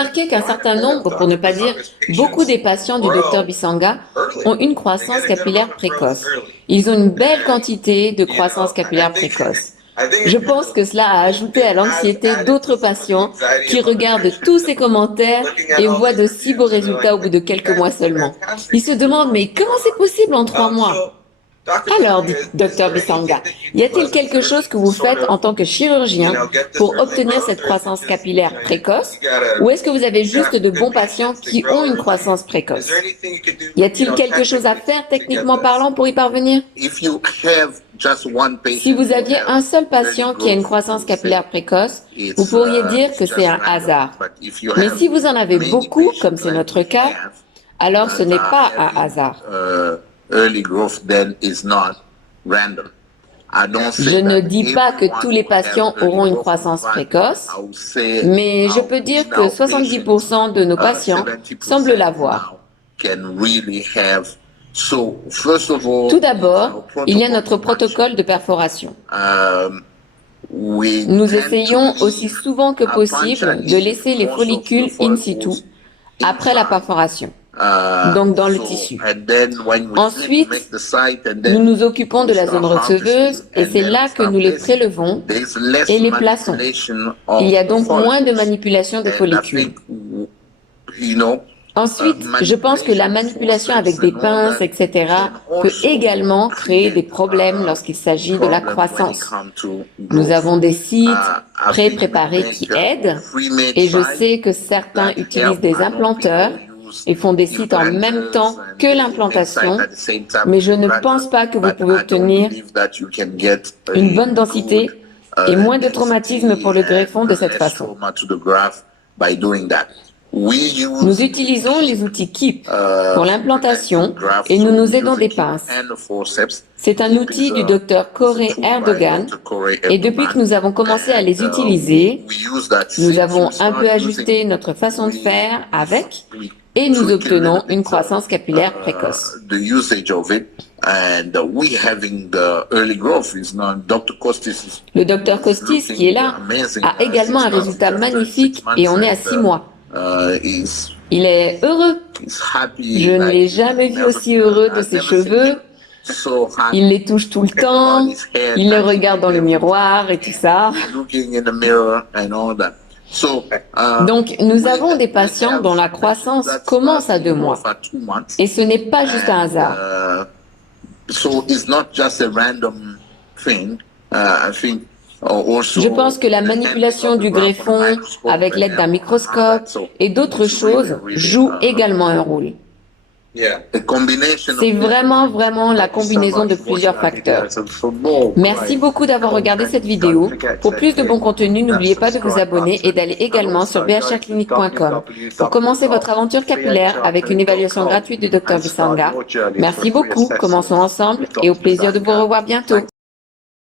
remarqué qu'un certain nombre, pour ne pas dire beaucoup des patients du Dr Bisanga ont une croissance capillaire précoce. Ils ont une belle quantité de croissance capillaire précoce. Je pense que cela a ajouté à l'anxiété d'autres patients qui regardent tous ces commentaires et voient de si beaux résultats au bout de quelques mois seulement. Ils se demandent, mais comment c'est possible en 3 mois? Alors, dit Dr Bisanga, y a-t-il quelque chose que vous faites en tant que chirurgien pour obtenir cette croissance capillaire précoce, ou est-ce que vous avez juste de bons patients qui ont une croissance précoce? Y a-t-il quelque chose à faire techniquement parlant pour y parvenir? Si vous aviez un seul patient qui a une croissance capillaire précoce, vous pourriez dire que c'est un hasard. Mais si vous en avez beaucoup, comme c'est notre cas, alors ce n'est pas un hasard. Je ne dis pas que tous les patients auront une croissance précoce, mais je peux dire que 70% de nos patients semblent l'avoir. Tout d'abord, il y a notre protocole de perforation. Nous essayons aussi souvent que possible de laisser les follicules in situ après la perforation, donc dans le tissu. Ensuite, nous nous occupons de la zone receveuse et c'est là que nous les prélevons et les plaçons. Il y a donc moins de manipulation des follicules. Ensuite, je pense que la manipulation avec des pinces, etc., peut également créer des problèmes lorsqu'il s'agit de la croissance. Nous avons des sites pré-préparés qui aident, et je sais que certains utilisent des implanteurs et font des sites en même temps que l'implantation, mais je ne pense pas que vous pouvez obtenir une bonne densité et moins de traumatisme pour le greffon de cette façon. Nous utilisons les outils KIP pour l'implantation et nous nous aidons des pinces. C'est un outil du Dr Corey Erdogan et depuis que nous avons commencé à les utiliser, nous avons un peu ajusté notre façon de faire avec et nous obtenons une croissance capillaire précoce. Le Dr Costis, qui est là, a également un résultat magnifique et on est à 6 mois. Il est heureux. Je ne l'ai jamais vu aussi heureux de ses cheveux. Il les touche tout le temps, il les regarde dans le miroir et tout ça. Donc, nous avons des patients dont la croissance commence à 2 mois. Et ce n'est pas juste un hasard. Je pense que la manipulation du greffon avec l'aide d'un microscope et d'autres choses joue également un rôle. C'est vraiment la combinaison de plusieurs facteurs. Merci beaucoup d'avoir regardé cette vidéo. Pour plus de bon contenu, n'oubliez pas de vous abonner et d'aller également sur bhrclinique.com pour commencer votre aventure capillaire avec une évaluation gratuite du Dr Bisanga. Merci beaucoup, commençons ensemble et au plaisir de vous revoir bientôt.